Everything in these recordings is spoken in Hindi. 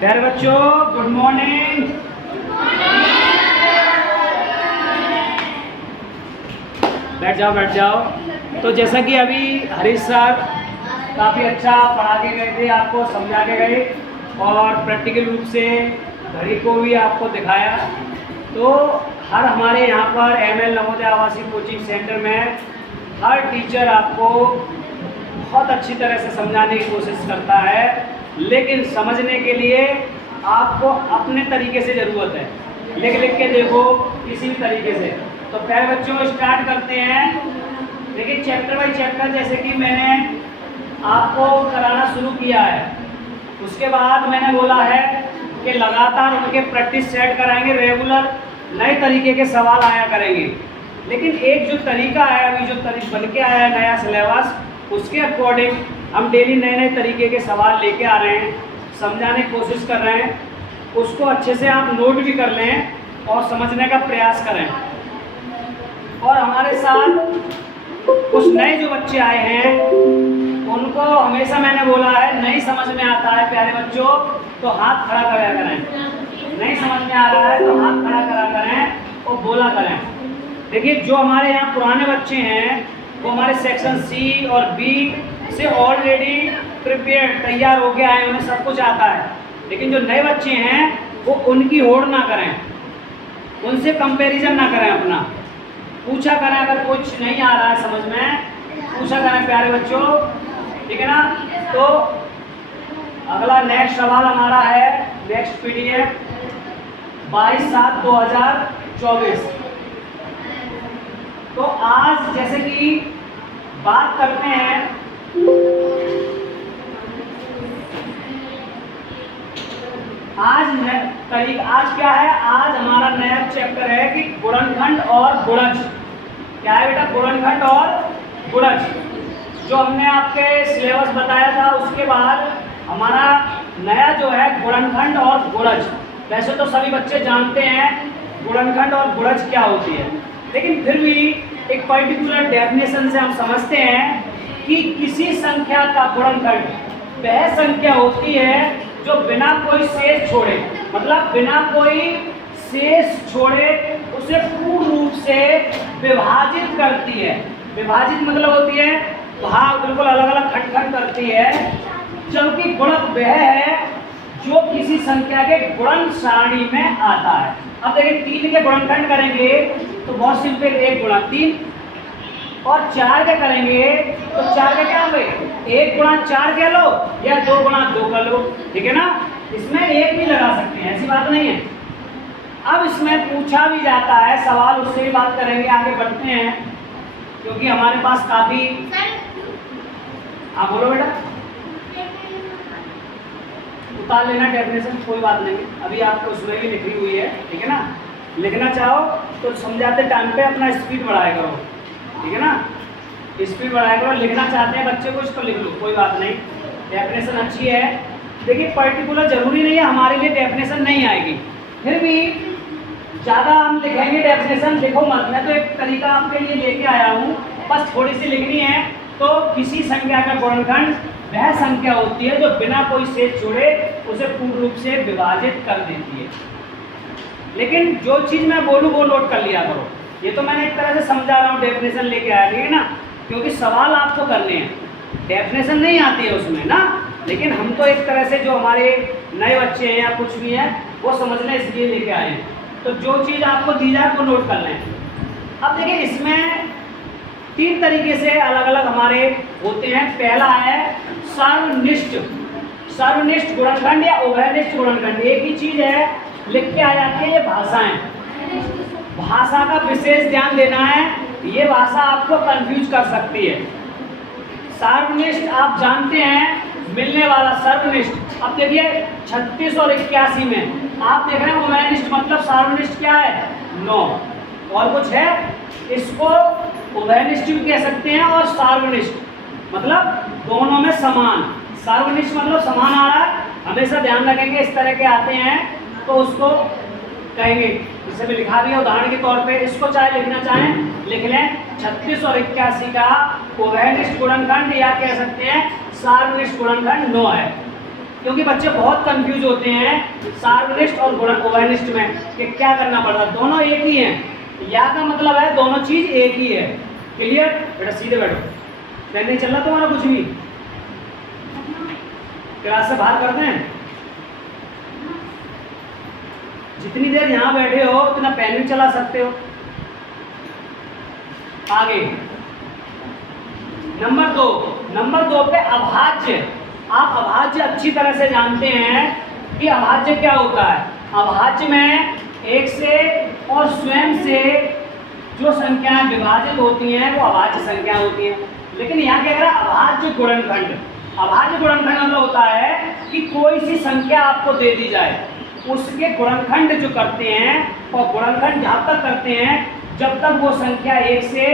प्यारे बच्चों, गुड मॉर्निंग। बैठ जाओ बैठ जाओ। तो जैसा कि अभी हरीश सर काफ़ी अच्छा पढ़ा के गए थे, आपको समझा के गए और प्रैक्टिकल रूप से घड़ी को भी आपको दिखाया। तो हर हमारे यहाँ पर ML नवोदय आवासीय कोचिंग सेंटर में हर टीचर आपको बहुत अच्छी तरह से समझाने की कोशिश करता है, लेकिन समझने के लिए आपको अपने तरीके से ज़रूरत है। लिख के देखो किसी भी तरीके से। तो प्यारे बच्चों, स्टार्ट करते हैं। देखिए, चैप्टर बाई चैप्टर जैसे कि मैंने आपको कराना शुरू किया है, उसके बाद मैंने बोला है कि लगातार उनके प्रैक्टिस सेट कराएंगे, रेगुलर नए तरीके के सवाल आया करेंगे। लेकिन एक जो तरीका है, अभी जो तरीका बन के आया है नया सिलेबस, उसके अकॉर्डिंग हम डेली नए नए तरीके के सवाल लेके आ रहे हैं, समझाने की कोशिश कर रहे हैं। उसको अच्छे से आप नोट भी कर लें और समझने का प्रयास करें। और हमारे साथ कुछ नए जो बच्चे आए हैं, उनको हमेशा मैंने बोला है, नहीं समझ में आता है प्यारे बच्चों तो हाथ खड़ा करा करें। नहीं समझ में आ रहा है तो हाथ खड़ा करा करें और बोला करें। देखिए, जो हमारे यहाँ पुराने बच्चे हैं वो हमारे सेक्शन C और B से ऑलरेडी प्रिपेयर्ड तैयार होके आए, उन्हें सब कुछ आता है। लेकिन जो नए बच्चे हैं वो उनकी होड़ ना करें, उनसे कंपैरिजन ना करें अपना। पूछा करें, अगर कुछ नहीं आ रहा है समझ में, पूछा करें प्यारे बच्चों, ठीक है ना। तो अगला नेक्स्ट सवाल हमारा है, नेक्स्ट PDF 22/7/2024। तो आज जैसे कि बात करते हैं, आज क्या है, आज हमारा नया चैप्टर है कि गुणनखंड और गुणज। क्या है बेटा? गुणनखंड और गुणज। जो हमने आपके सिलेबस बताया था उसके बाद हमारा नया जो है गुणनखंड और गुणज। वैसे तो सभी बच्चे जानते हैं गुणनखंड और गुणज क्या होती है, लेकिन फिर भी एक पर्टिकुलर डेफिनेशन से हम समझते हैं कि किसी संख्या का गुणनखंड वह संख्या होती है जो बिना कोई शेष छोड़े, मतलब बिना कोई शेष छोड़े उसे पूर्ण रूप से विभाजित करती है। विभाजित मतलब होती है भाग, बिल्कुल अलग अलग खंड खंड करती है। जबकि गुणक वह है जो किसी संख्या के गुणन सारणी में आता है। अब देखिए, 3 के गुणनखंड करेंगे तो बहुत सिंपल, 1 गुणा 3, और 4 के करेंगे तो 4 के क्या होंगे, 1 गुणा 4 कह लो या 2 गुणा 2 कर लो, ठीक है ना। इसमें 1 भी लगा सकते हैं, ऐसी बात नहीं है। अब इसमें पूछा भी जाता है सवाल, उससे भी बात करेंगे, आगे बढ़ते हैं क्योंकि हमारे पास काफी। आप बोलो बेटा, उतार लेना डेफिनेशन, कोई बात नहीं, अभी आपको उसमें भी लिखी हुई है, ठीक है ना। लिखना चाहो तो समझाते टाइम पे अपना स्पीड बढ़ाया करो, ठीक है ना, स्पीड बढ़ाया करो। लिखना चाहते हैं बच्चे को, इसको लिख लो, कोई बात नहीं, डेफिनेशन अच्छी है। देखिए, पर्टिकुलर जरूरी नहीं है हमारे लिए डेफिनेशन नहीं आएगी, फिर भी ज़्यादा हम लिखेंगे डेफिनेशन, लिखो मत। मैं तो एक तरीका आपके लिए लेके आया हूँ, बस थोड़ी सी लिखनी है। तो किसी संख्या का गुणनखंड वह संख्या होती है जो बिना कोई शेष छोड़े उसे पूर्ण रूप से विभाजित कर देती है। लेकिन जो चीज़ मैं बोलूँ वो नोट कर लिया करो। ये तो मैंने एक तरह से समझा रहा हूँ, डेफिनेशन लेके आया, ठीक है ना, क्योंकि सवाल आपको करने हैं, डेफिनेशन नहीं आती है उसमें ना। लेकिन हम तो एक तरह से जो हमारे नए बच्चे हैं या कुछ भी हैं वो समझने इसलिए लेके आए हैं। तो जो चीज़ आपको दी जाए वो नोट कर लें। अब देखिए, इसमें 3 तरीके से अलग अलग हमारे होते हैं। पहला है सर्वनिष्ठ, सर्वनिष्ठ गुणनखंड या उभयनिष्ठ गुणनखंड। एक ही चीज़ है, लिख के आ जाती है, ये भाषाएं। भाषा का विशेष ध्यान देना है, ये भाषा आपको कंफ्यूज कर सकती है। सर्वनिष्ठ आप जानते हैं, मिलने वाला सर्वनिष्ठ। अब देखिए 36 और 81 में आप देख रहे हैं उभयनिष्ठ, मतलब सर्वनिष्ठ क्या है, 9, और कुछ है, इसको उभयनिष्ठ भी कह सकते हैं और सार्वनिष्ठ मतलब दोनों में समान। सार्वनिष्ठ मतलब समान आ रहा है, हमेशा ध्यान रखेंगे, इस तरह के आते हैं तो उसको कहेंगे। जिसे भी लिखा दिया उदाहरण के तौर पे, इसको चाहे लिखना चाहें लिख लें। 36 और 81 का उभयनिष्ठ गुणनखंड या कह सकते हैं सार्वनिष्ठ गुणनखंड 9 है। क्योंकि बच्चे बहुत कंफ्यूज होते हैं सार्वनिष्ठ और उभयनिष्ठ में कि क्या करना पड़ता है। दोनों एक ही हैं, या का मतलब है दोनों चीज एक ही है। क्लियर? बेटा सीधे बैठो, पेन नहीं चल रहा तुम्हारा कुछ भी, क्लास से बाहर करते हैं। जितनी देर यहाँ बैठे हो उतना पेन भी चला सकते हो। आगे नंबर दो पे अभाज्य। आप अभाज्य अच्छी तरह से जानते हैं कि अभाज्य क्या होता है। अभाज्य में एक से और स्वयं से जो संख्याएं विभाजित होती हैं वो अभाज्य संख्या होती हैं। लेकिन यहाँ क्या कह रहा है, अभाज्य गुणनखंड। अभाज्य गुणनखंड मतलब होता है कि कोई सी संख्या आपको दे दी जाए, उसके गुणनखंड जो करते हैं, और गुणनखंड जहाँ तक करते हैं जब तक वो संख्या एक से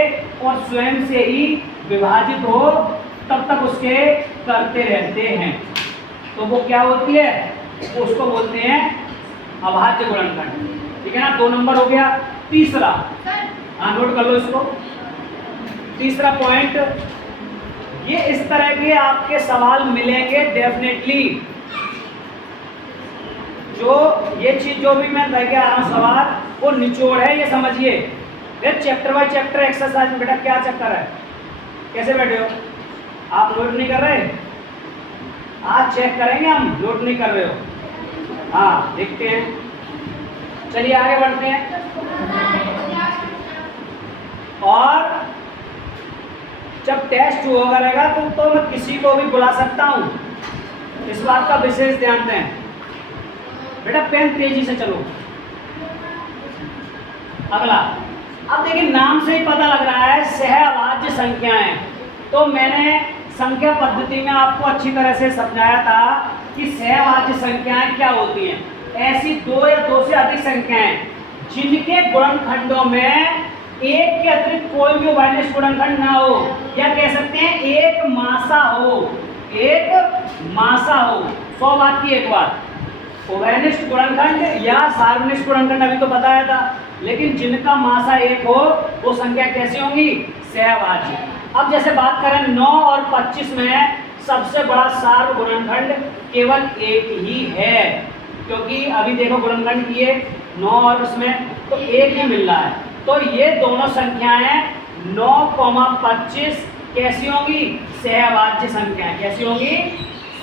और स्वयं से ही विभाजित हो तब तक उसके करते रहते हैं। तो वो क्या होती है, उसको बोलते हैं अभाज्य गुणनखंड। ठीक है ना, 2 नंबर हो गया। तीसरा, हाँ नोट कर लो इसको। तीसरा पॉइंट, ये इस तरह के आपके सवाल मिलेंगे डेफिनेटली। जो ये चीज जो भी मैं कह के आ रहा हूँ सवाल, वो निचोड़ है, ये समझिए। फिर चैप्टर बाय चैप्टर एक्सरसाइज में बेटा क्या चक्कर है, कैसे बैठे हो आप, नोट नहीं कर रहे? आज चेक करेंगे हम, नोट नहीं कर रहे हो। हाँ देखते हैं, चलिए आगे बढ़ते हैं। और जब टेस्ट होगा रहेगा तो मैं किसी को भी बुला सकता हूँ, इस बात का विशेष ध्यान दें। बेटा पेन तेजी से चलो। अगला, अब देखिए नाम से ही पता लग रहा है सहअभाज्य संख्याएं। तो मैंने संख्या पद्धति में आपको अच्छी तरह से समझाया था कि सहअभाज्य संख्याएं क्या होती हैं। ऐसी 2 या 2 से अधिक संख्याएं जिनके गुणनखंडों में एक के अतिरिक्त कोई भी उभयनिष्ठ गुणनखंड ना हो, या कह सकते हैं एक मासा हो। एक मासा हो, 100 बात की एक बात। उभयनिष्ठ गुणनखंड या सार्वनिष्ठ गुणनखंड अभी तो बताया था, लेकिन जिनका मासा एक हो वो संख्या कैसी होंगी, सहअभाज्य। अब जैसे बात करें 9 और 25 में सबसे बड़ा सार्व गुणनखंड केवल एक ही है, क्योंकि अभी देखो गुणनखंड किए 9 और उसमें तो एक ही मिल रहा है। तो ये दोनों संख्याएं 9,25 कैसी होंगी, सहअभाज्य संख्याएं। कैसी होंगी,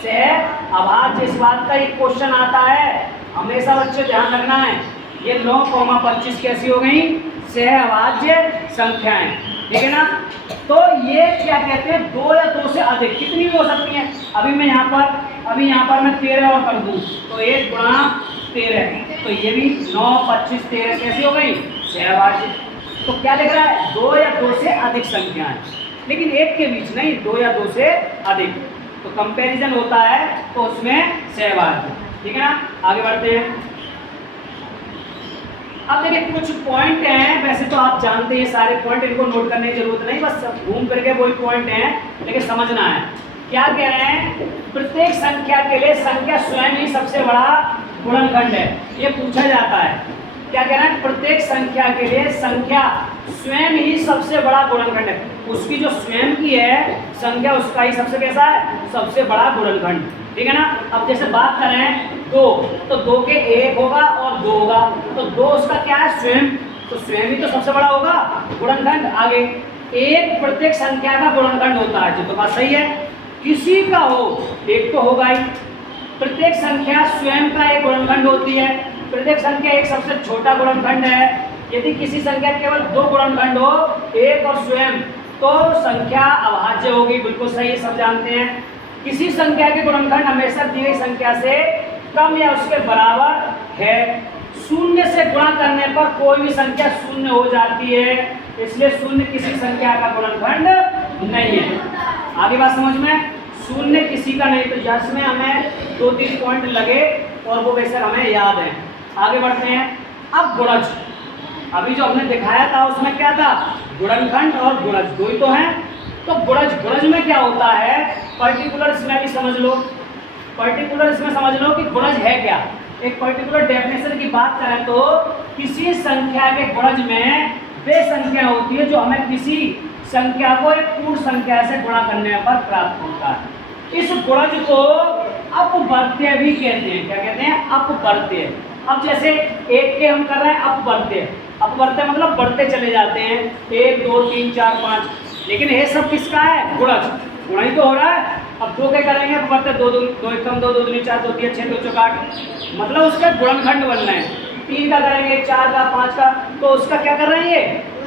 सहअभाज्य। इस बात का एक क्वेश्चन आता है, हमेशा बच्चे ध्यान रखना है। ये 9,25 कैसी हो गई, सहअभाज्य संख्याएं। ठीक है ना। तो ये क्या कहते हैं, 2 या 2 से अधिक, कितनी भी हो सकती हैं। अभी यहाँ पर मैं 13 और कर दूं तो 1 गुणा 13, तो ये भी 9, 25, 13 कैसी हो गई, सहअभाज्य। तो क्या लिख रहा है, 2 या 2 से अधिक संख्याएं, लेकिन एक के बीच नहीं, 2 या 2 से अधिक। तो कंपैरिजन होता है तो उसमें सहअभाज्य। ठीक है ना, आगे बढ़ते हैं। अब देखिए कुछ पॉइंट हैं, वैसे तो आप जानते हैं सारे पॉइंट, इनको नोट करने की जरूरत नहीं, बस घूम फिर के वही पॉइंट हैं, लेकिन समझना है। क्या कह रहे हैं, प्रत्येक संख्या के लिए संख्या स्वयं ही सबसे बड़ा गुणनखंड है, ये पूछा जाता है। क्या कह रहे हैं, प्रत्येक संख्या के लिए संख्या स्वयं ही सबसे बड़ा गुणनखंड है। उसकी जो स्वयं की है संख्या, उसका ही सबसे कैसा है, सबसे बड़ा गुणनखंड। ठीक है ना। अब जैसे बात करें 2, तो 2 के 1 होगा और 2 होगा, तो 2 उसका क्या है, स्वयं, तो स्वयं ही तो सबसे बड़ा होगा गुणनखंड। आगे, एक प्रत्येक संख्या का गुणनखंड होता है, जो तो बात सही है, किसी का हो एक तो होगा ही। प्रत्येक संख्या स्वयं का एक गुणनखंड होती है, प्रत्येक संख्या एक सबसे छोटा गुणनखंड है। यदि किसी संख्या केवल 2 गुणनखंड हो, एक और स्वयं, तो संख्या अभाज्य होगी। बिल्कुल सही, सब जानते हैं। किसी संख्या के गुणनखंड हमेशा दी गई संख्या से कम या उसके बराबर है। शून्य से गुणा करने पर कोई भी संख्या शून्य हो जाती है, इसलिए शून्य किसी संख्या का गुणनखंड नहीं है। आगे बात समझ में, शून्य किसी का नहीं, तो जिसमें हमें 2-3 पॉइंट लगे और वो वैसे हमें याद है। आगे बढ़ते हैं। अब गुणज, अभी जो हमने दिखाया था उसमें क्या था, गुणनखंड और गुणज, दो ही तो हैं। तो गुणज में क्या होता है, पर्टिकुलर इसमें भी समझ लो, पर्टिकुलर इसमें समझ लो कि गुणज है क्या। एक पर्टिकुलर डेफिनेशन की बात करें तो किसी संख्या के गुणज में वे संख्या होती है जो हमें किसी संख्या को एक पूर्ण संख्या से गुणा करने पर प्राप्त होता है। इस गुणज को अपवर्त्य भी कहते हैं। क्या कहते हैं? अपवर्त्य। अब जैसे एक के हम कर रहे हैं अपवर्त्य, अपवर्त्य मतलब बढ़ते चले जाते हैं, 1 2 3 4 5, लेकिन ये सब किसका है? गुणज, गुणा ही तो हो रहा है। अब 2 के करेंगे अपवर्त्य, 2 2 एकम 2 2 दूनी 4 2 3 6 2 4 8, मतलब उसका गुणनखंड बनना है। 3 का करेंगे, 4 का, 5 का, तो उसका क्या कर रहे हैं? ये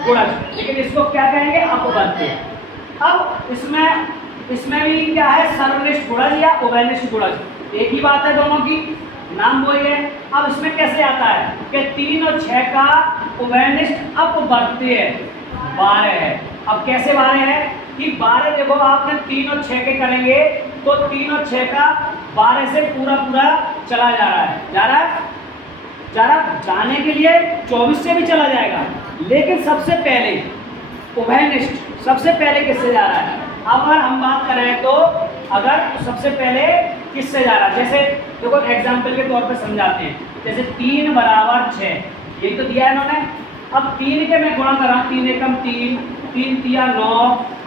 गुणज, लेकिन इसको क्या कहेंगे? अपवर्त्य। अब इसमें भी क्या है? सर्वनिष्ठ गुणज या उभयनिष्ठ गुणज, एक ही बात है दोनों की, नाम वही है। अब इसमें कैसे आता है कि 3 और 6 का उभयनिष्ठ अपवर्त्य 12 है। अब कैसे 12 है कि 12 देखो आपने 3 और 6 के करेंगे तो 3 और 6 का 12 से पूरा चला जा रहा है, जाने के लिए 24 से भी चला जाएगा, लेकिन सबसे पहले उभयनिष्ठ सबसे पहले किससे जा रहा है? अब अगर हम बात करें तो अगर सबसे पहले किससे जा रहा है, जैसे देखो एग्जाम्पल के तौर पे समझाते हैं, जैसे 3 बराबर 6, यही तो दिया है इन्होंने। अब 3 के मैं गुणा कर रहा हूँ, 3 एकम 3, 3 तिया 9,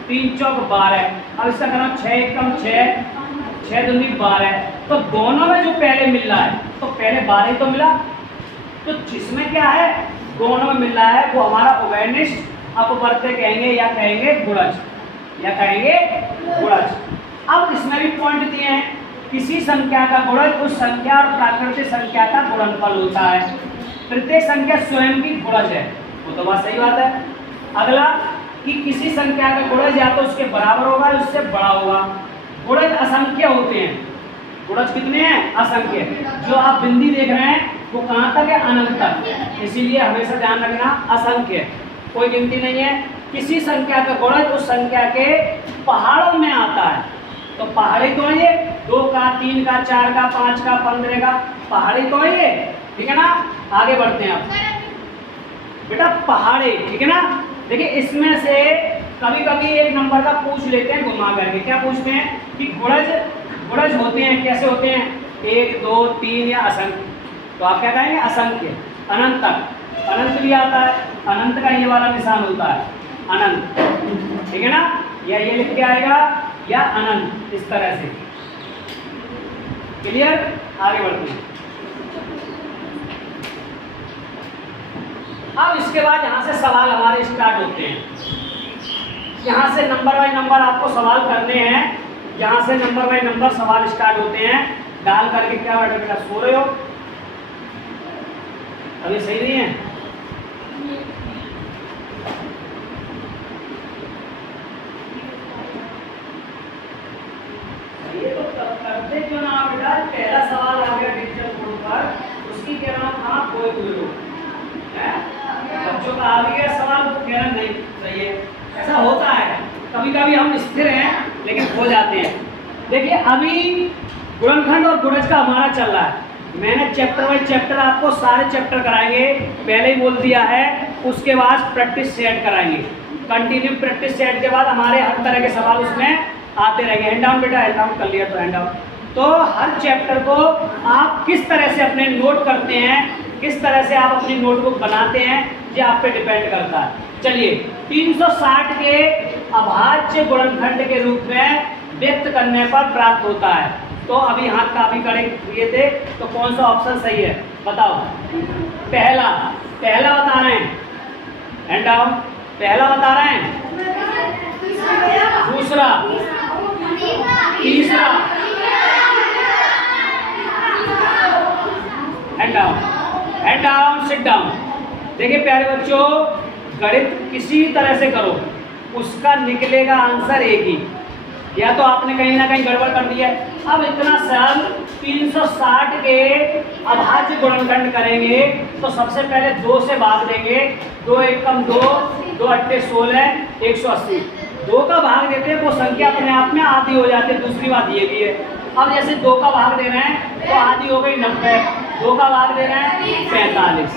3 चौक 12, अब इसका कर रहा हूँ 6 एकम 6, 6 दूनी 12, तो दोनों में जो पहले मिल रहा है तो पहले 12 ही तो मिला, तो जिसमें क्या है दोनों में मिल रहा है वो हमारा उभयनिष्ठ अपवर्त्य कहेंगे या कहेंगे गुणज, या कहेंगे गुणज। अब इसमें भी पॉइंट दिए हैं, किसी संख्या का गुणज उस संख्या और प्राकृतिक संख्या का गुणनफल होता है। प्रत्येक संख्या स्वयं की गुणज है, वो तो बात सही बात है। अगला कि किसी संख्या का गुणज या तो उसके बराबर होगा या उससे बड़ा होगा। गुणज असंख्य होते हैं, गुणज कितने हैं? असंख्य। जो आप बिंदी देख रहे हैं वो कहाँ तक है? अनंत तक, इसीलिए हमेशा ध्यान रखना असंख्य, कोई गिनती नहीं है। किसी संख्या का गुणज उस संख्या के पहाड़ों में आता है, तो पहाड़ी तो है ये, 2 का 3 का 4 का 5 का 15 का पहाड़ी तो है ये, ठीक है ना। आगे बढ़ते हैं आप बेटा, पहाड़ी, ठीक है ना। देखिए इसमें से कभी कभी एक नंबर का पूछ लेते हैं घुमा करके, क्या पूछते हैं कि गुणज होते हैं, कैसे होते हैं? 1 2 3 या असंख्य, तो आप क्या कहेंगे? असंख्य। अनंत तक, अनंत भी आता है, अनंत का ये वाला निशान होता है अनंत, ठीक है ना, या ये लिख के आएगा या अनंत, इस तरह से। क्लियर? आगे बढ़ते हैं। अब इसके बाद यहाँ से सवाल हमारे स्टार्ट होते हैं, यहाँ से नंबर बाय नंबर आपको सवाल करने हैं, यहाँ से नंबर बाय नंबर सवाल स्टार्ट होते हैं। डाल करके क्या बेटा सो रहे हो? अभी सही नहीं है? ये तो करते क्यों ना बेटा? पहला सवाल आ गया डिजिटल बोर्ड पर, उसकी कह रहा हूँ आप कोई बोलो है, बच्चों का आ गया सवाल तो कह रहा नहीं सही है। ऐसा होता है, कभी कभी हम स्थिर हैं लेकिन हो जाते हैं। देखिए अभी गुणनखंड और गुणज का हमारा चल रहा है, मैंने चैप्टर बाय चैप्टर आपको सारे चैप्टर कराएंगे, पहले ही बोल दिया है। उसके बाद प्रैक्टिस सेट कराएंगे, कंटिन्यू प्रैक्टिस सेट के बाद हमारे हर तरह के सवाल उसमें आते रहेंगे। हैंड डाउन बेटा, हैंड डाउन कर लिया तो हैंड डाउन। तो हर चैप्टर को आप किस तरह से अपने नोट करते हैं, किस तरह से आप अपनी नोटबुक बनाते हैं, ये आप पे डिपेंड करता है। चलिए 360 के अभाज्य गुणनखंड के रूप में व्यक्त करने पर प्राप्त होता है। तो अभी हाथ काफी कड़े किए थे, तो कौन सा ऑप्शन सही है बताओ? पहला बता रहे हैं, हैंड डाउन, पहला बता रहे हैं, दूसरा, तीसरा, हैंड डाउन, सिट डाउन। देखिए प्यारे बच्चों, गणित किसी तरह से करो उसका निकलेगा आंसर एक ही, या तो आपने कहीं ना कहीं गड़बड़ कर दिया है। अब इतना सरल 360 के अभाज्य गुणनखंड करेंगे तो सबसे पहले 2 से भाग देंगे, 2 एकम 2, 2 अट्ठे 16, 180। 2 का भाग देते हैं वो संख्या अपने आप में आधी हो जाती है। दूसरी बात ये भी है, अब जैसे 2 का भाग दे रहे हैं तो आधी हो गई 90, 2 का भाग दे रहे हैं 45।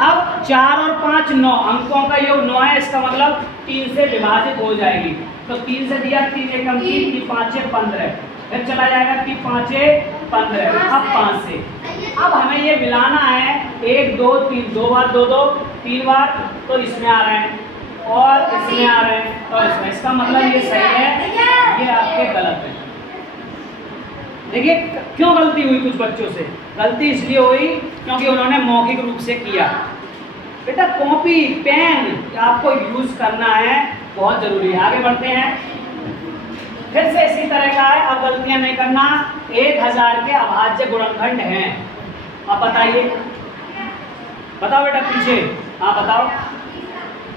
अब 4 और 5 9 अंकों का योग 9 है, इसका मतलब 3 से विभाजित हो जाएगी। तो 3 से दिया 3 एकम 3, 3 5 15, फिर चला जाएगा 3 5 15, अब 5 से। अब हमें ये मिलाना है 1 2 3, 2 बार 2 2, 3 बार, तो इसमें आ रहे हैं और इसमें आ रहे हैं और इसमें, इसका मतलब ये सही है, ये आपके गलत है। देखिए क्यों गलती हुई कुछ बच्चों से, गलती इसलिए हुई क्योंकि उन्होंने मौखिक रूप से किया। बेटा कॉपी पेन आपको यूज करना है, बहुत जरूरी है। आगे बढ़ते हैं, फिर से इसी तरह का है, अब गलतियां नहीं करना। 1000 के अभाज्य गुणनखंड हैं, अब बताइए, बताओ बेटा पीछे, हाँ बताओ।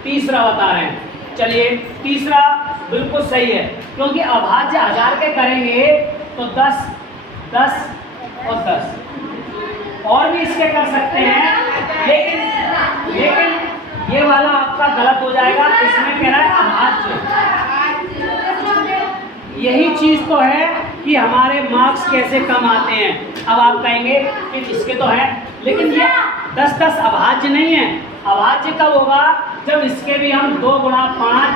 तीसरा बता रहे हैं, चलिए तीसरा बिल्कुल सही है, क्योंकि अभाज्य 1000 के करेंगे तो 10 10 और 10 और भी इसके कर सकते हैं, लेकिन ये वाला आपका गलत हो जाएगा। इसमें कह रहा है अभाज्य, यही चीज तो है कि हमारे मार्क्स कैसे कम आते हैं। अब आप कहेंगे कि इसके तो है, लेकिन ये 10 अभाज्य नहीं है। अभाज्य कब होगा, जब इसके भी हम 2 गुणा 5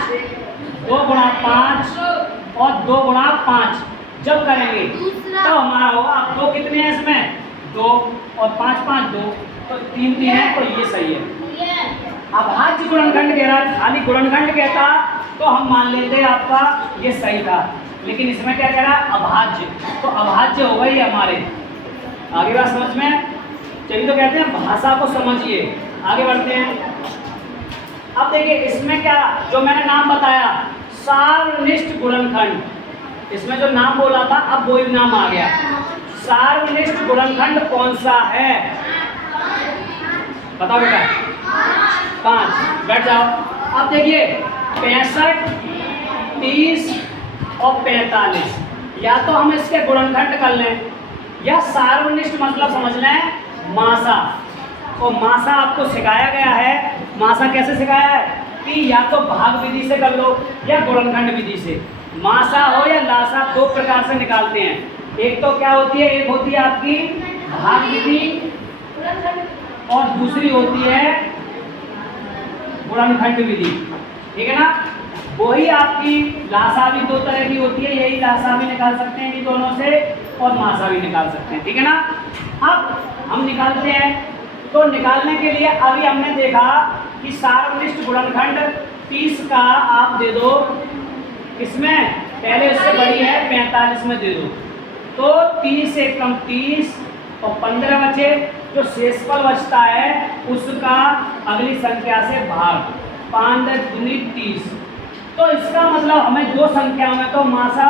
और 2 गुणा 5 जब करेंगे तब हमारा होगा। अब 2 कितने हैं इसमें, 2 और 5 5 2 तो 3 3 है, तो ये सही है। अभाज्य गुणनखंड कह रहा है, खाली गुणनखंड कहता तो हम मान लेते आपका ये सही था, लेकिन इसमें क्या कह रहा है अभाज्य, तो अभाज्य होगा ही हमारे। आगे बात समझ में, चलिए तो कहते हैं भाषा को समझिए। आगे बढ़ते हैं, अब देखिए इसमें क्या, जो मैंने नाम बताया सार्वनिष्ठ गुणनखंड, इसमें जो नाम बोला था अब वही नाम आ गया। सार्वनिष्ठ गुणनखंड कौन सा है, बताओ बेटा। 5, बैठ जाओ। अब देखिए 65 30 और 45, या तो हम इसके गुणनखंड कर लें, या सार्वनिष्ठ मतलब समझ लें मासा। तो मासा आपको सिखाया गया है, मासा कैसे सिखाया है कि या तो भाग विधि से कर लो या गुणनखंड विधि से। मासा हो या लासा 2 प्रकार से निकालते हैं। एक तो क्या होती है, एक होती है आपकी भाग विधि और दूसरी होती है गुणनखंड विधि, ठीक है ना। वही आपकी लासा भी 2 तरह की होती है, यही लासा भी निकाल सकते हैं इन दोनों से, और मासा भी निकाल सकते हैं, ठीक है ना। अब हम निकालते हैं, तो निकालने के लिए अभी हमने देखा कि सार्वनिष्ठ गुणनखंड 30 का आप दे दो, इसमें पहले उससे बड़ी है 45 में दे दो, तो 30 से कम 30 और 15 बचे, जो शेषफल बचता है उसका अगली संख्या से भाग, 5 दूनी 30। तो इसका मतलब हमें 2 संख्याओं में तो मासा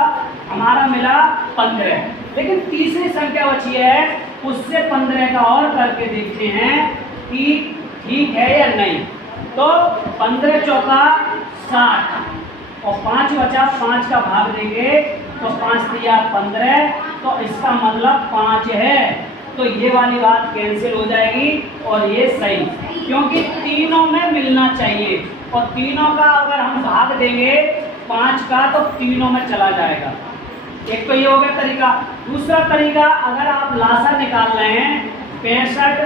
हमारा मिला 15, लेकिन तीसरी संख्या बची है उससे 15 का और करके देखते हैं कि ठीक है या नहीं। तो 15 चौका 60 और 5 बचा, 5 का भाग देंगे तो 5 दिया 15, तो इसका मतलब 5 है। तो ये वाली बात कैंसिल हो जाएगी और ये सही, क्योंकि तीनों में मिलना चाहिए, और तीनों का अगर हम भाग देंगे 5 का तो तीनों में चला जाएगा। एक तो ये हो गया तरीका। दूसरा तरीका, अगर आप लासा निकाल रहे हैं 65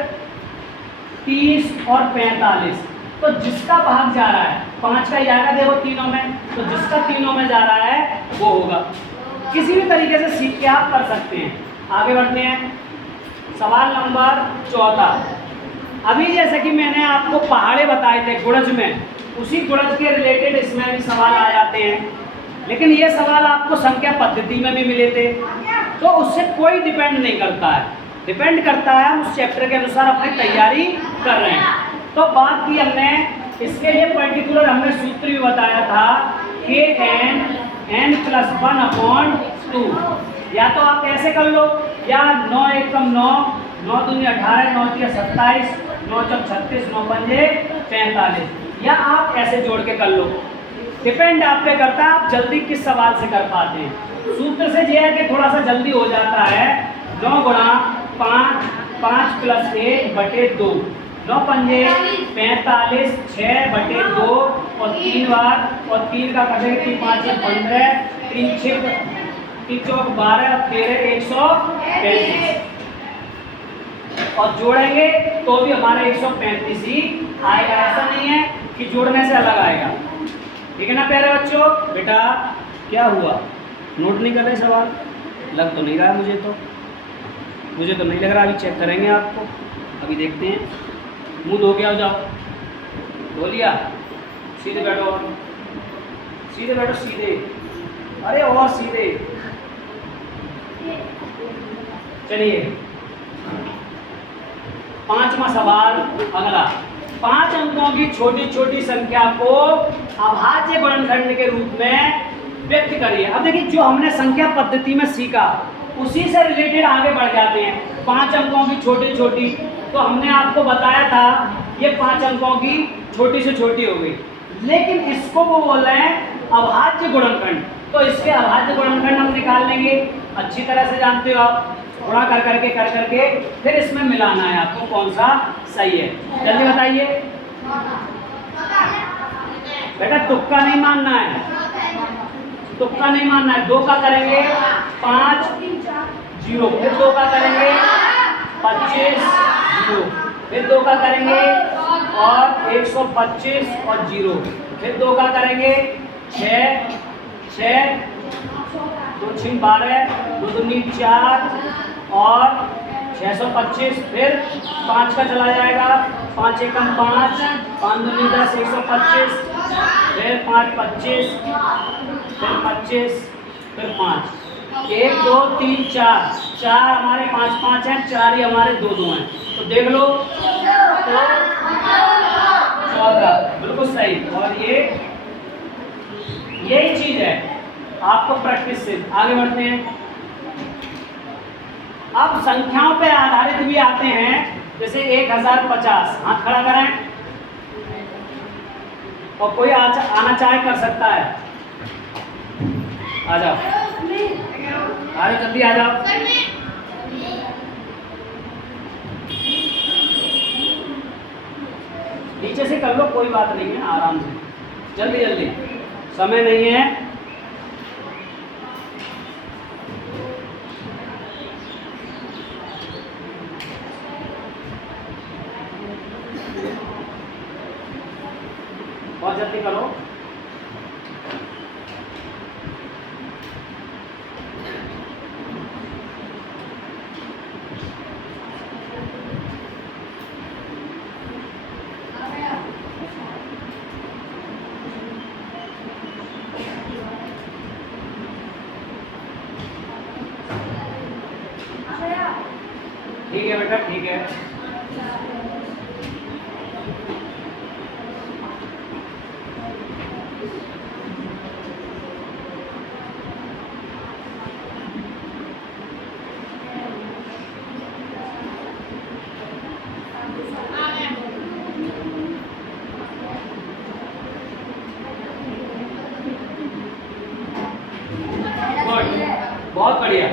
30 और 45, तो जिसका भाग जा रहा है 5 का ही जाएगा, देखो तीनों में, तो जिसका तीनों में जा रहा है वो होगा। किसी भी तरीके से सीख के आप कर सकते हैं। आगे बढ़ते हैं, सवाल नंबर 14। अभी जैसे कि मैंने आपको पहाड़े बताए थे गुणज में, उसी गुणज के रिलेटेड इसमें भी सवाल आ जाते हैं, लेकिन ये सवाल आपको संख्या पद्धति में भी मिले थे, तो उससे कोई डिपेंड नहीं करता है, डिपेंड करता है हम उस चैप्टर के अनुसार अपनी तैयारी कर रहे हैं। तो बात की हमने, इसके लिए पर्टिकुलर हमने सूत्र भी बताया था कि n+1/2, या तो आप ऐसे कर लो, या 9 1 कम 9, 9 दूनी 18, 9 3 27, 9 4 36, 9 5 45, या आप ऐसे जोड़ के कर लो। डिपेंड आप पे करता है आप जल्दी किस सवाल से कर पाते हैं। सूत्र से यह है कि थोड़ा सा जल्दी हो जाता है। 9 गुणा 5, 5 + 1 बटे 2, 9 पंजे 45, 6 बटे 2 और 3 बार, और 3 का कटेगा 3 5 15, 3 6 3 चौक 12 और 13 135, और जोड़ेंगे तो भी हमारा 135 ही आएगा। ऐसा नहीं है कि जोड़ने से अलग आएगा, ठीक है ना प्यारे बच्चों। बेटा क्या हुआ, नोट नहीं कर रहे सवाल? लग तो नहीं रहा है मुझे तो नहीं लग रहा। अभी चेक करेंगे आपको, अभी देखते हैं। मुंह धो के आ जाओ, धो लिया, सीधे बैठो, सीधे बैठो, सीधे, अरे और सीधे। चलिए 5वां सवाल अगला। 5 अंकों की छोटी छोटी संख्या को अभाज्य गुणनखंड के रूप में व्यक्त करिए। अब देखिए जो हमने संख्या पद्धति में सीखा उसी से रिलेटेड आगे बढ़ जाते हैं। 5 अंकों की छोटी छोटी, तो हमने आपको बताया था ये 5 अंकों की छोटी से छोटी हो गई, लेकिन इसको वो बोल रहे हैं अभाज्य गुणनखंड। तो इसके अभाज्य गुणनखंड हम निकाल लेंगे, अच्छी तरह से जानते हो आप। थोड़ा कर करके फिर इसमें मिलाना है आपको कौन सा सही है। जल्दी बताइए बेटा, तुक्का नहीं मानना है, तुक्का नहीं मानना है। 2 का करेंगे 5 0, फिर 2 का करेंगे 25 0, फिर 2 का करेंगे और 125 और 0, फिर 2 का करेंगे 6 6 2 6 12, 2 दूनी 4 और 625, फिर 5 का चला जाएगा 5 एकम 5, 5 दूनी 10, 125, फिर 5 25, फिर 25, फिर 5, 1 2 3 4, 4 हमारे 5 5 हैं, 4 ही हमारे 2 2 हैं। तो देख लो तो 14, बिल्कुल सही। और ये यही चीज है आपको प्रैक्टिस से आगे बढ़ते हैं। अब संख्याओं पे आधारित भी आते हैं, जैसे 1050। हाथ खड़ा करें और कोई आना चाहे कर सकता है। आ जाओ, आ जाओ, जल्दी आ जाओ। नीचे से कर लो, कोई बात नहीं है, आराम से, जल्दी जल्दी, समय नहीं है। और जल्दी करो। ठीक है बेटा, ठीक है। बहुत बढ़िया,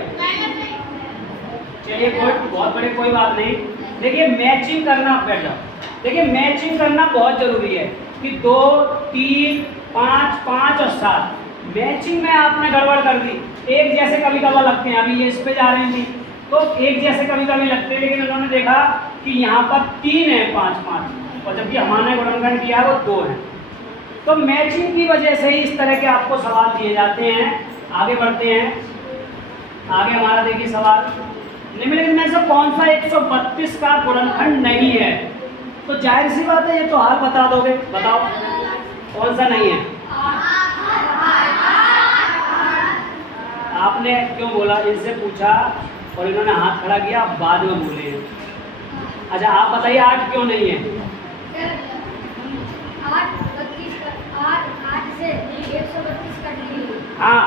चलिए बहुत बढ़िया, कोई बात नहीं। देखिए मैचिंग करना, बैठ जाओ। देखिए मैचिंग करना बहुत जरूरी है कि 2 3 5 5 और 7 मैचिंग में आपने गड़बड़ कर दी। एक जैसे कभी कभार लगते हैं, अभी ये इस पे जा रही थी तो एक जैसे कभी कभी लगते हैं, लेकिन उन्होंने देखा कि यहाँ पर 3 है 5 5, और जबकि हमने गुणनखंड किया है वो 2 है। तो मैचिंग की वजह से ही इस तरह के आपको सवाल दिए जाते हैं। आगे बढ़ते हैं। आगे हमारा देखिए सवाल, निम्नलिखित में से कौन सा 132 का गुणनखंड नहीं है? तो जाहिर सी बात है ये तो हाल बता दोगे, बताओ कौन सा नहीं है। आपने क्यों बोला, इनसे पूछा और इन्होंने हाथ खड़ा किया, बाद में बोले। अच्छा आप बताइए 8 क्यों नहीं है? 8 से 132 कट रही है। हाँ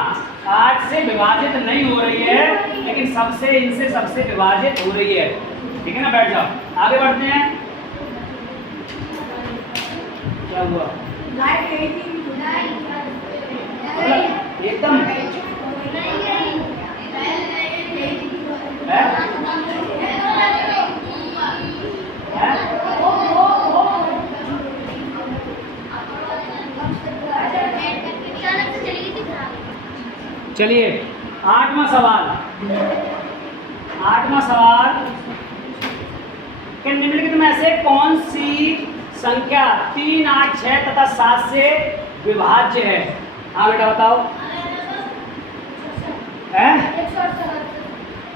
8 से विभाजित नहीं हो रही है, लेकिन सबसे इनसे सबसे विभाजित हो रही है। ठीक है ना, बैठ जाओ, आगे बढ़ते हैं। क्या हुआ? लाइट गई थी, एकदम चलिए 8वां सवाल। 8वां सवाल कि निम्नलिखित में से कौन सी संख्या 3 8 6 तथा 7 से विभाज्य है? हाँ बेटा बताओ।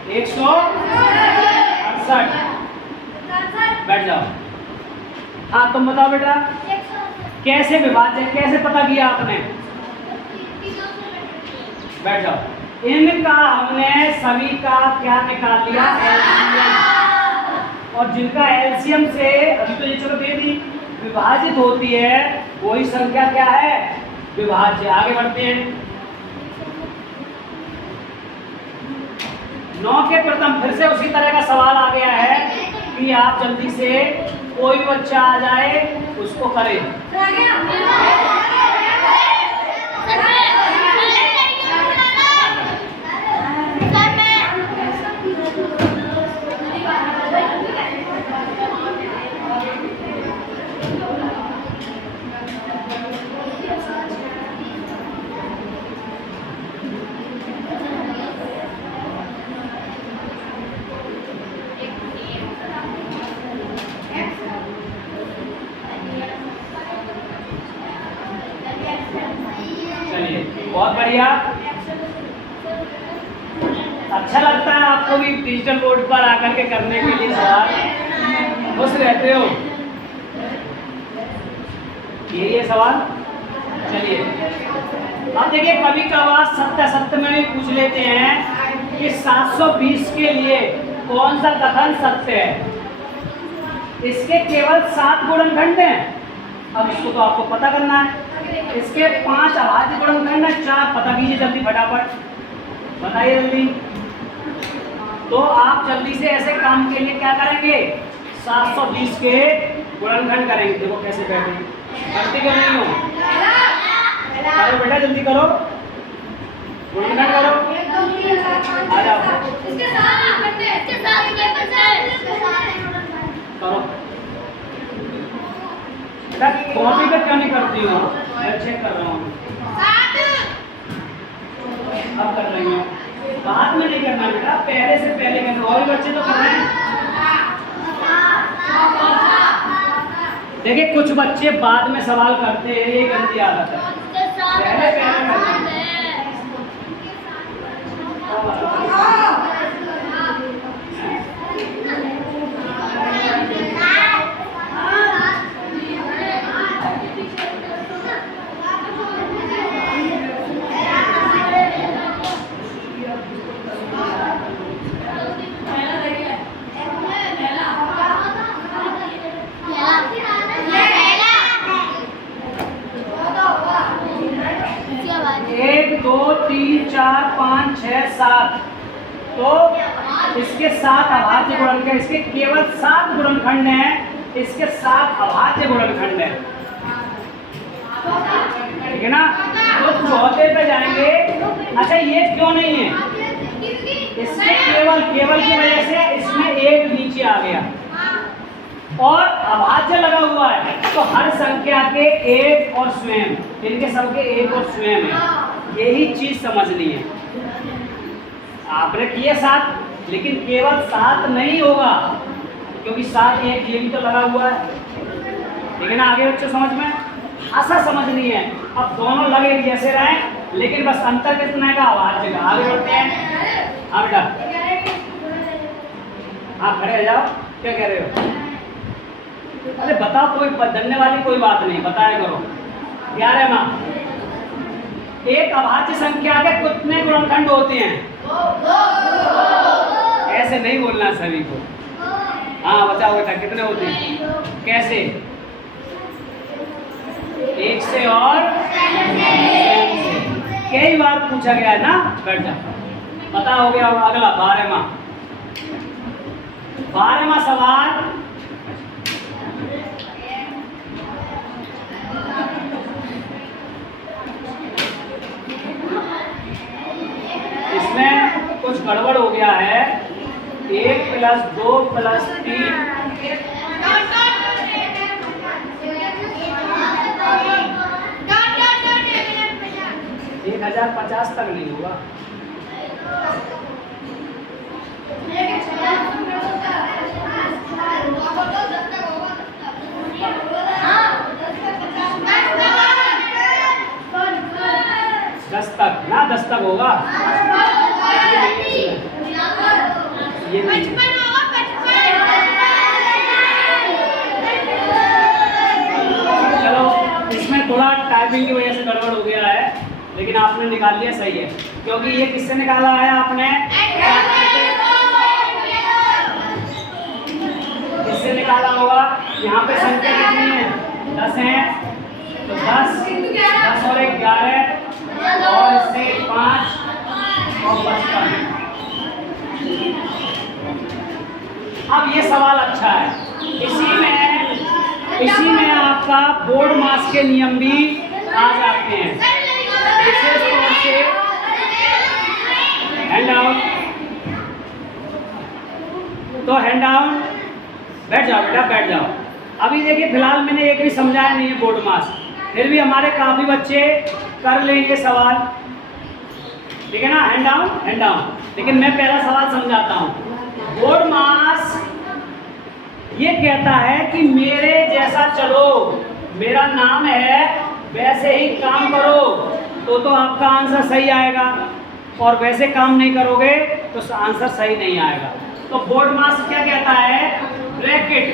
168। बैठ जाओ। हाँ तुम बताओ बेटा, कैसे विभाज्य, कैसे पता किया आपने? बैठ जाओ। इनका हमने सभी का क्या निकाल लिया, एलसीएम। और जिनका एलसीएम से अभी तो ये चलो दे दी विभाजित होती है, वही संख्या क्या है, विभाज्य। आगे बढ़ते हैं। 9 के प्रथम फिर से उसी तरह का सवाल आ गया है कि आप जल्दी से कोई भी बच्चा आ जाए उसको करें। चलिए बहुत बढ़िया। अच्छा लगता है आपको भी डिजिटल बोर्ड पर आकर के करने के लिए सवाल, खुश रहते हो, ये सवाल। चलिए अब देखिए, कभी कभार सत्य में भी पूछ लेते हैं कि 720 के लिए कौन सा कथन सत्य है। इसके केवल 7 गुणनखंड हैं। अब इसको तो आपको पता करना है। इसके 5 अभाज्य गुणनखंड है, 4 पता कीजिए जल्दी, फटाफट बताइए जल्दी। तो आप जल्दी से ऐसे काम के लिए क्या करेंगे, 720 के गुणनखंड करेंगे। देखो कैसे बैठे, करते क्यों नहीं हो, करो बेटा जल्दी करो, गुणनखंड करो, आ जाओ करो। बेटा कॉपी पे क्यों नहीं करती हो, मैं चेक कर रहा हूँ, अब कर रही हूँ, बाद में नहीं करना बेटा, पहले से पहले करना। और बच्चे तो कर रहे हैं। देखिए कुछ बच्चे बाद में सवाल करते हैं, ये गलती आदत है, पहले करना। एक, दो, तीन, चार, 5, 6, 7। तो इसके 7 अभाज्य गुणनखंड, इसके केवल 7 गुणनखंड हैं, इसके 7 अभाज्य गुणनखंड हैं, ठीक है ना। तो चौथे पे जाएंगे। अच्छा ये क्यों नहीं है, इसके केवल की वजह से इसमें एक नीचे आ गया और अभाज्य लगा हुआ है, तो हर संख्या के एक और स्वयं, इनके सबके एक और स्वयं है, यही चीज समझनी है। आपने किए 7, लेकिन केवल 7 नहीं होगा, क्योंकि 7 एक ये भी तो लगा हुआ है, ठीक है ना। आगे बच्चों समझ में आशा समझनी है। अब दोनों लगे जैसे रहे, लेकिन बस अंतर कितना का, अभाज्य का। आगे बढ़ते हैं। हाँ बेटा, हाँ खड़े हो जाओ, क्या कह रहे हो। अरे बताओ, कोई डरने वाली कोई बात नहीं, बताया करो। 11 माँ, एक अभाज्य संख्या के कितने गुणनखंड होते हैं, ऐसे नहीं बोलना सभी को। हाँ बताओ बेटा, कितने होते हैं, कैसे, 1 से और कई बार पूछा गया है ना। बैठ जा, पता हो गया होगा। अगला 12वां सवाल। इसमें कुछ गड़बड़ हो गया है। 1 + 2 + 3 1050 तक नहीं होगा। दस तक ना, 10 तक होगा। ये नहीं। चलो, इसमें थोड़ा टाइपिंग की वजह से गड़बड़ हो गया है, लेकिन आपने निकाल लिया, सही है। क्योंकि ये किससे निकाला है आपने? किससे निकाला होगा? यहाँ पे संख्या कितनी है? 10 है, तो 10 और 1 11 और इससे 5 और 55। अब ये सवाल अच्छा है। इसी में आपका बोर्ड मास के नियम भी आ जाते हैं। विशेष तौर से हैंड डाउन, तो हैंड डाउन, बैठ जाओ बेटा, बैठ जाओ। अभी देखिए फिलहाल मैंने एक भी समझाया नहीं है बोर्ड मास, फिर भी हमारे काफ़ी बच्चे कर लेंगे सवाल, ठीक है ना? Hand down, hand down. लेकिन मैं पहला सवाल समझाता हूँ। बोर्ड मास ये कहता है कि मेरे जैसा चलो, मेरा नाम है, वैसे ही काम करो, तो आपका आंसर सही आएगा, और वैसे काम नहीं करोगे तो आंसर सही नहीं आएगा। तो बोर्ड मास क्या कहता है? ब्रैकेट।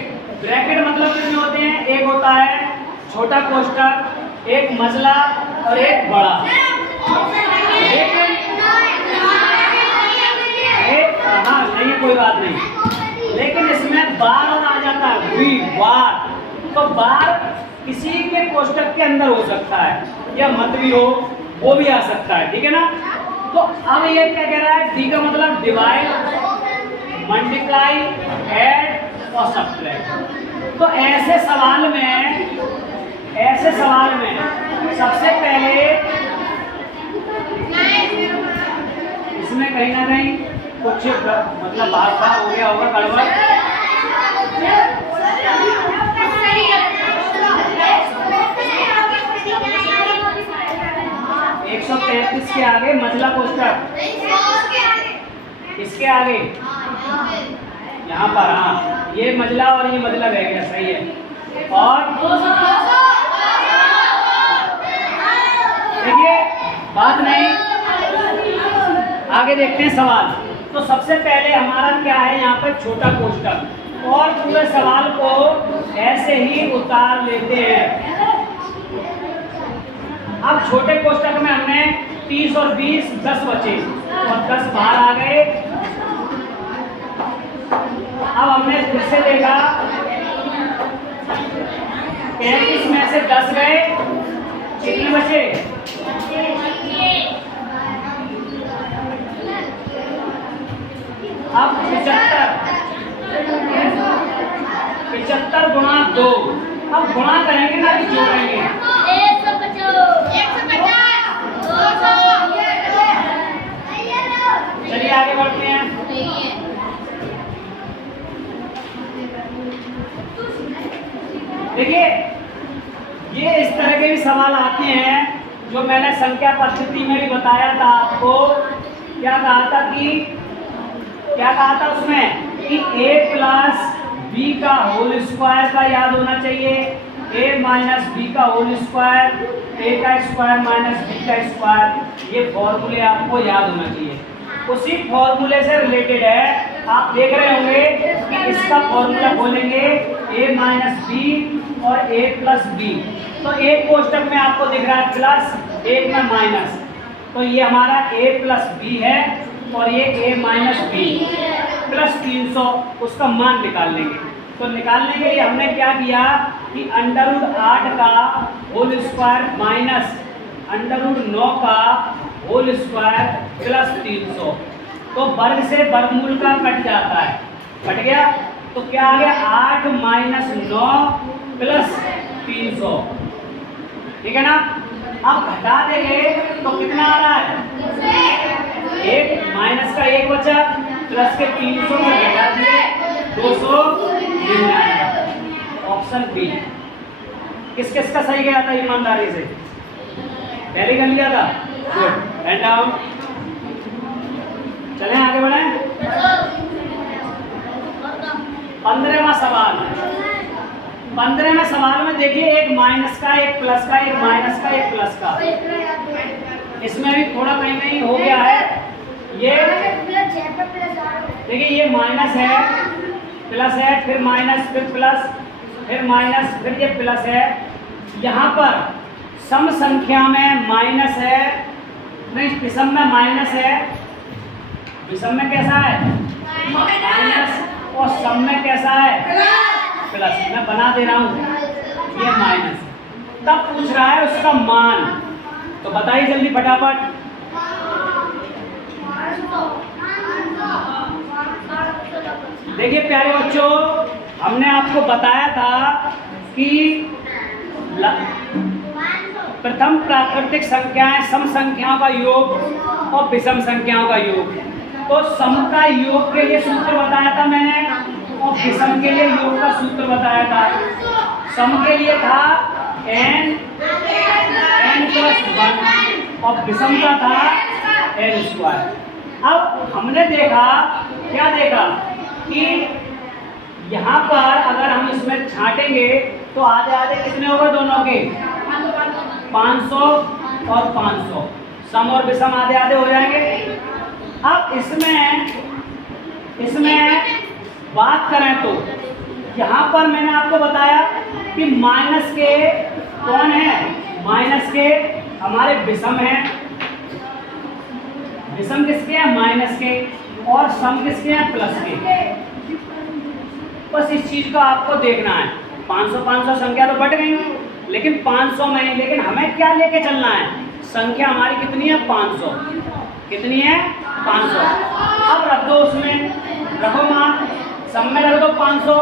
ब्रैकेट मतलब कितने होते हैं? एक होता है छोटा कोष्ठक, एक मझला और एक बड़ा। हाँ नहीं, कोई बात नहीं, लेकिन इसमें बार और आ जाता है, हुई बार। तो बार किसी के कोष्ठक के अंदर हो सकता है या मत भी हो, वो भी आ सकता है, ठीक है ना? तो अब ये क्या कह रहा है? डी का मतलब डिवाइड, मल्टीप्लाई, ऐड और सब्ट्रैक्ट। तो ऐसे सवाल में सबसे पहले इसमें कहीं ना कहीं कुछ मतलब बाहर हो गया होगा, गड़बड़। 133 के आगे मझला कोष्ठक, इसके आगे यहाँ पर, हाँ ये मझला और ये मझला रह गया, सही है। और देखिए बात नहीं, आगे देखते हैं सवाल। तो सबसे पहले हमारा क्या है यहाँ पर? छोटा कोष्ठक, और पूरे सवाल को ऐसे ही उतार लेते हैं। अब छोटे कोष्ठक में हमने 30 और 20 10 बचे और 10 बाहर आ गए। अब हमने फिर से देखा 33 में से 10 गए, कितने बचे? 75 गुणा 2। अब गुणा करेंगे ना कि जोड़ेंगे? 150, 200। चलिए आगे बढ़ते हैं। देखिए ये इस तरह के भी सवाल आते हैं जो मैंने संख्या पद्धति में भी बताया था आपको। क्या कहा था उसमें कि a प्लस बी का होल स्क्वायर का याद होना चाहिए, a माइनस बी का होल स्क्वायर, a का स्क्वायर माइनस बी का स्क्वायर। ये फॉर्मूले आपको याद होना चाहिए। उसी फॉर्मूले से रिलेटेड है, आप देख रहे होंगे कि इसका फॉर्मूला बोलेंगे a माइनस बी और a प्लस बी। तो एक कोष्ठक में आपको दिख रहा है प्लस, एक में माइनस, तो ये हमारा a प्लस बी है और ये a माइनस बी प्लस 300, उसका मान निकाल लेंगे। तो निकालने के लिए हमने क्या किया कि √8 का होल स्क्वायर माइनस √9 का होल स्क्वायर प्लस 300, तो वर्ग से वर्गमूल का कट जाता है, कट गया। तो क्या आ गया? 8 माइनस 9 प्लस 300, ठीक है ना? अब घटा देंगे तो कितना आ रहा है? एक माइनस का एक बचा, प्लस के 300 में घटा दिए 299। Option B. किस किस का सही गया था ईमानदारी से? पहले कर लिया था, गुड। हैंड डाउन, चलें आगे बढ़ें। 15वां सवाल। 15वें सवाल में देखिए एक माइनस का, एक प्लस का, एक माइनस का, एक प्लस का। इसमें भी थोड़ा कहीं कहीं हो गया है। ये देखिए ये माइनस है, प्लस है, फिर माइनस, फिर प्लस, फिर माइनस, फिर ये प्लस है। यहाँ पर सम संख्या में माइनस है नहीं, विषम में माइनस है, विषम में कैसा है माइनस, और सम में कैसा है प्लस। मैं बना दे रहा हूँ, ये माइनस। तब पूछ रहा है उसका मान, तो बताइए जल्दी फटाफट। देखिए प्यारे बच्चों, हमने आपको बताया था कि प्रथम प्राकृतिक संख्याएं सम संख्याओं का योग और विषम संख्याओं का योग। तो सम का योग के लिए सूत्र बताया था मैंने, और विषम के लिए योग का सूत्र बताया था। सम के लिए था n + 1 और विषम का था n²। अब हमने देखा, क्या देखा कि यहाँ पर अगर हम इसमें छांटेंगे तो आधे आधे कितने होगा दोनों के 500 और 500, सम और विषम आधे आधे हो जाएंगे। अब इसमें बात करें तो यहाँ पर मैंने आपको बताया कि माइनस के कौन है, माइनस के हमारे विषम हैं, विषम किसके हैं माइनस के, और सम किसके हैं प्लस के। बस इस चीज को आपको देखना है। 500 संख्या तो बढ़ गई, लेकिन 500 में, लेकिन हमें क्या लेके चलना है, संख्या हमारी कितनी है 500, कितनी है 500। अब रख दो, उसमें रखो मान, सब में रख दो 500,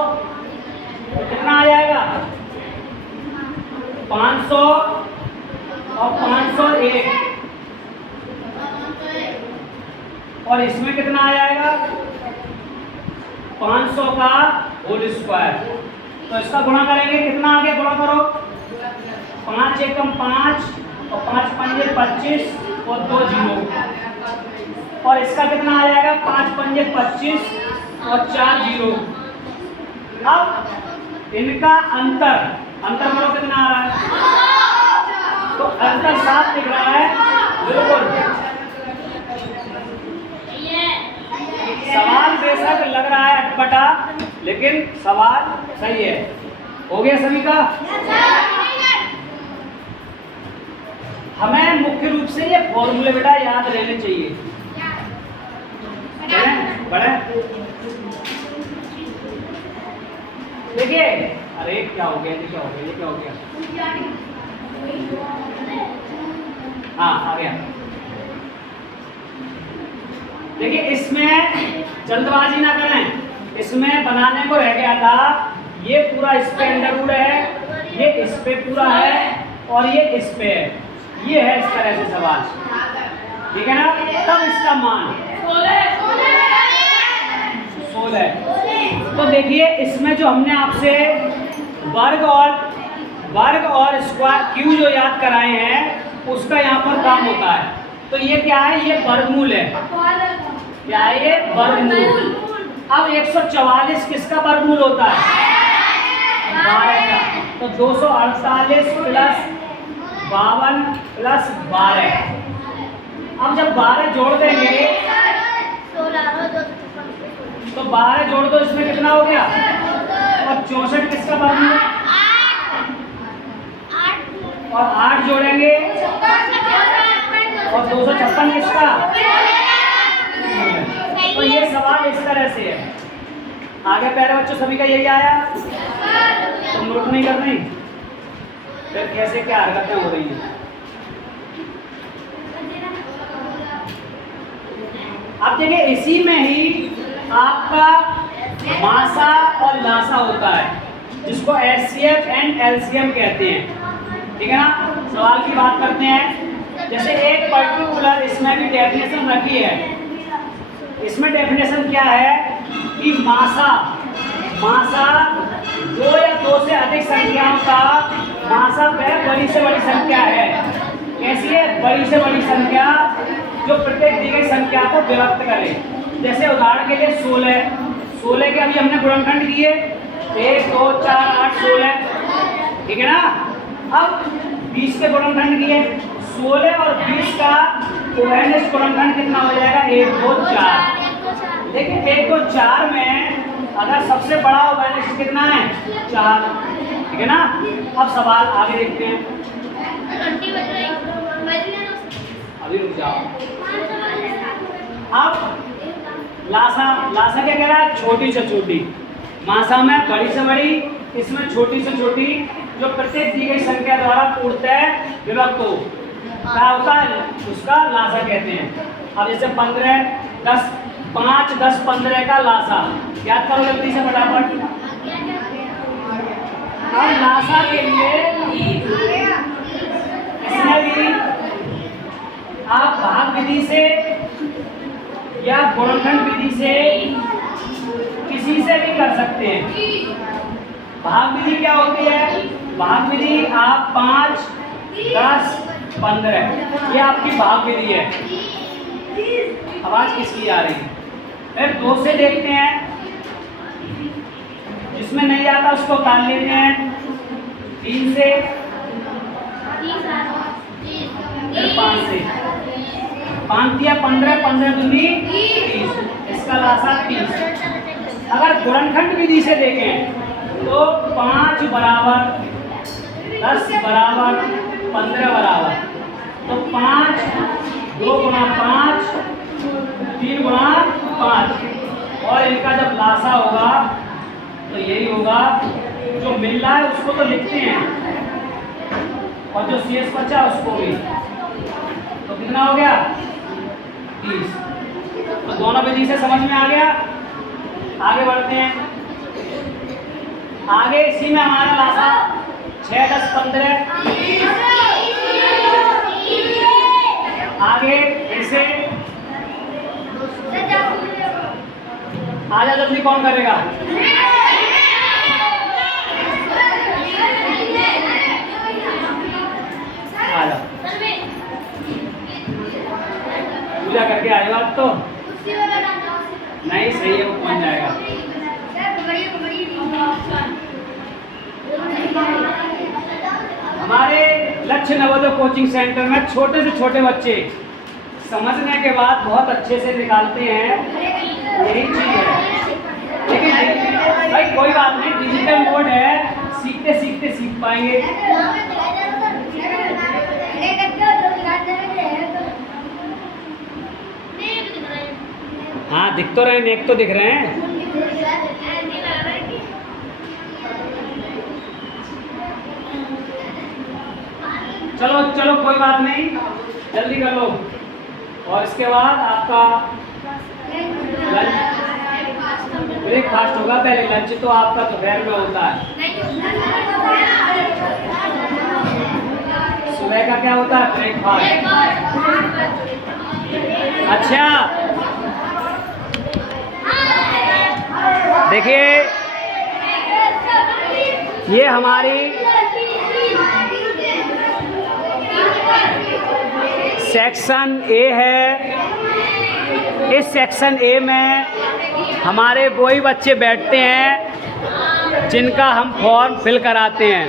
तो कितना आ जाएगा 500 और 501, और इसमें कितना आ जाएगा 500 का होल स्क्वायर। तो इसका गुणा करेंगे, कितना आगे गुणा करो, 5 एकम 5 और 5 पंजे 25 और 2 जीरो, और इसका कितना आ जाएगा 5 पंजे 25 और 4 जीरो। अब इनका अंतर करो कितना आ रहा है, तो अंतर 7 दिख रहा है बिल्कुल। सवाल बेशक लग रहा है अटपटा, लेकिन सवाल सही है। हो गया सभी का? हमें मुख्य रूप से ये फॉर्मूले बेटा याद रहने चाहिए। बड़े देखिए, अरे क्या हो गया, ये क्या हो गया, ये क्या हो गया, हाँ आ गया। देखिए इसमें जल्दबाजी ना करें, इसमें बनाने को रह गया था, ये पूरा इस पे अंडर रूट है, ये इस पे पूरा है, और ये इस पे है, ये है इस तरह से सवाल, ठीक है ना। तब इसका मान 16। तो देखिए इसमें जो हमने आपसे वर्ग और स्क्वायर क्यू जो याद कराए हैं, उसका यहाँ पर काम होता है। तो ये क्या है, ये वर्गमूल है, क्या है ये वर्गमूल। अब 144 किसका वर्गमूल होता है 12 का, तो 248 प्लस 52 प्लस 12। अब जब 12 जोड़ देंगे तो 12 जोड़ दो, इसमें कितना हो गया, और 64 किसका वर्गमूल, और 8 जोड़ेंगे और 256 किसका। तो ये सवाल इस तरह से है। आगे प्यारे बच्चों सभी का यही आया, तुम नोट नहीं कर रही, फिर कैसे क्या हरकतें हो रही है। अब देखिए इसी में ही आपका मासा और लासा होता है, जिसको HCF एंड LCM कहते हैं, ठीक है ना। सवाल की बात करते हैं, जैसे एक पर्टिकुलर, इसमें भी डेफिनेशन रखी है। इसमें डेफिनेशन क्या है कि मासा 2 या 2 से अधिक संख्याओं का मासा वह बड़ी से बड़ी संख्या है। कैसी है, बड़ी से बड़ी संख्या जो प्रत्येक दी गई संख्या को विभक्त करे। जैसे उदाहरण के लिए 16 के अभी हमने गुणनखंड किए, 1 2 4 8 16, ठीक है ना। अब 20 के गुणनखंड किए, 16 और 20 का कोहेरेंस गुणनखंड कितना हो जाएगा 1 2 4। लेकिन 1 2 4 में अगर सबसे बड़ा ओवेनेस कितना है 4, ठीक है ना। अब सवाल आगे देखते हैं। अभी रुक जाओ। अब लासा लासा क्या कह रहा है? छोटी से छोटी। मासा में बड़ी से बड़ी, इसमें छोटी से छोटी, जो प्रत्येक दी गई संख्या द्वारा पूर्णतः विभक्त हो, क्या होता है? उसका लासा कहते हैं। अब जैसे 15, 10, 5, 10, 15 का लासा याद करो जल्दी से फटाफट। अब लासा के लिए इसमें भी आप भाग विधि से या गुणनखंड विधि से किसी से भी कर सकते हैं। भाग विधि क्या होती है? भाग विधि आप 5, 10, 15 ये आपकी भाग विधि है। आवाज किसकी आ रही है? फिर 2 से देखते हैं, जिसमें नहीं आता उसको उतार लेते हैं। 3 से, फिर 5 से, 5 दिया 15, 15 दूनी 30, इसका लासा 30। अगर गुणनखंड विधि से देखें तो 5 बराबर 10 बराबर 15 बराबर, तो 5 2 गुणा 5 3 गुणा 5, और इनका जब लासा होगा तो यही होगा। जो मिल रहा है उसको तो लिखते हैं, और जो शेष बचा उसको भी। तो कितना हो गया? 30। तो दोनों विधि से समझ में आ गया। आगे बढ़ते हैं। आगे इसी में हमारा लासा 6, 10, 15। आगे इसे आजा जल्दी, कौन करेगा? आजा, पूजा करके आएगा तो नहीं, सही है, वो पहुंच जाएगा। हमारे लक्ष्य नवोदय कोचिंग सेंटर में छोटे से छोटे बच्चे समझने के बाद बहुत अच्छे से निकालते हैं, यही चीज है। लेकिन भाई कोई बात नहीं, डिजिटल मोड है, सीखते सीखते सीख पाएंगे। हाँ दिख तो रहे हैं, नेक तो दिख रहे हैं। चलो चलो कोई बात नहीं, जल्दी कर लो। और इसके बाद आपका लंच ब्रेकफास्ट होगा। पहले लंच तो आपका दोपहर में होता है, सुबह का क्या होता है? ब्रेकफास्ट। अच्छा देखिए, ये हमारी सेक्शन ए है। इस सेक्शन ए में हमारे वही बच्चे बैठते हैं जिनका हम फॉर्म फिल कराते हैं।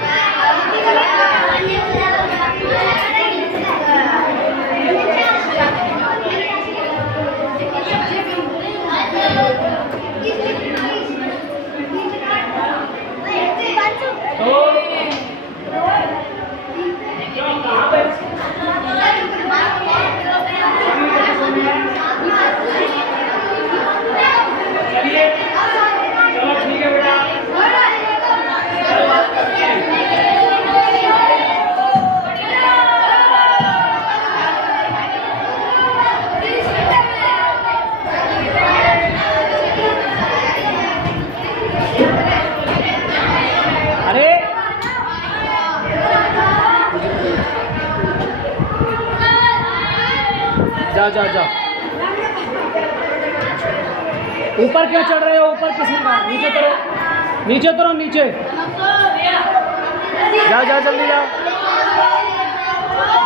जाओ जाओ जाओ, ऊपर क्यों चढ़ रहे हो? ऊपर किसने कहा? नीचे उतरो, नीचे उतरो, नीचे जाओ जाओ, जल्दी जाओ,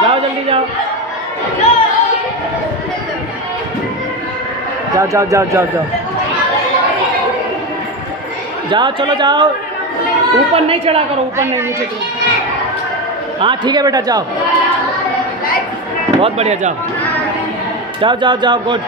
जाओ जल्दी जाओ, जाओ जाओ जाओ जाओ जाओ जाओ, चलो जाओ। ऊपर नहीं चढ़ा करो, ऊपर नहीं, नीचे चलो। हाँ ठीक है बेटा, जाओ, बहुत बढ़िया, जाओ जाओ जाओ जाओ, गुड।